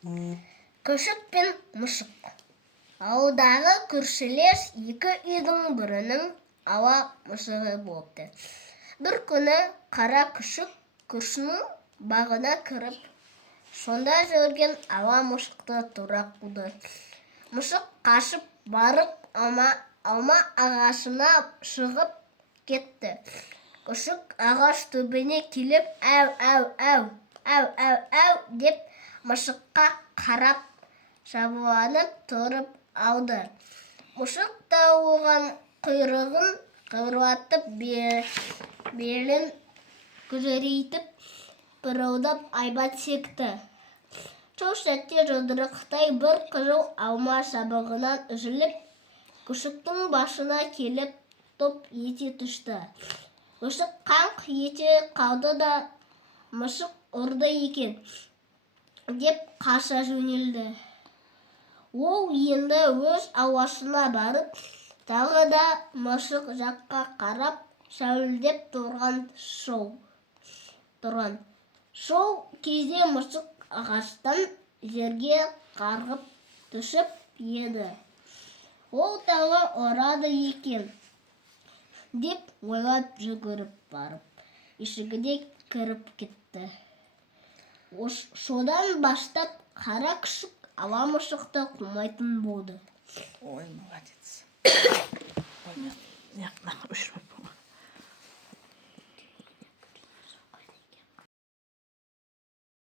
Күшік пен мұшық. Ауылдағы көршілес екі үйдің бірінің ала мұшығы болыпты. Бір күні қара күшік көршінің бағына кіріп, сонда жүрген ала мұшықты тұра қуды. Мұшық қашып барып алма ағашына шығып кетті. Күшік ағаш түбіне келіп, әу деп мұшыққа қарап шабуыланып тұрып алды. Мұшық та оған құйрығын қыбырлатып, белін күжірейтіп, пырылдап айбат шекті. Сол сәтте жұдырықтай бір қызыл алма сабағынан үзіліп, күшіктің басына келіп топ ете түсті. Күшік қаңқ ете қалды да, мұшық ұрды екен деп қаша жөнелді. Ол енді өз ауласына барып, тағы да мұшық жаққа қарап сәуілдеп тұрған. Сол кезде мұшық ағаштан жерге қарғып түсіп еді. Ол тағы ұрады екен деп ойлап жүгіріп барып, есігіне кіріп кетті. Содан бастап қара күшік ала мұшықты қумайтын болды. Ой, молодец.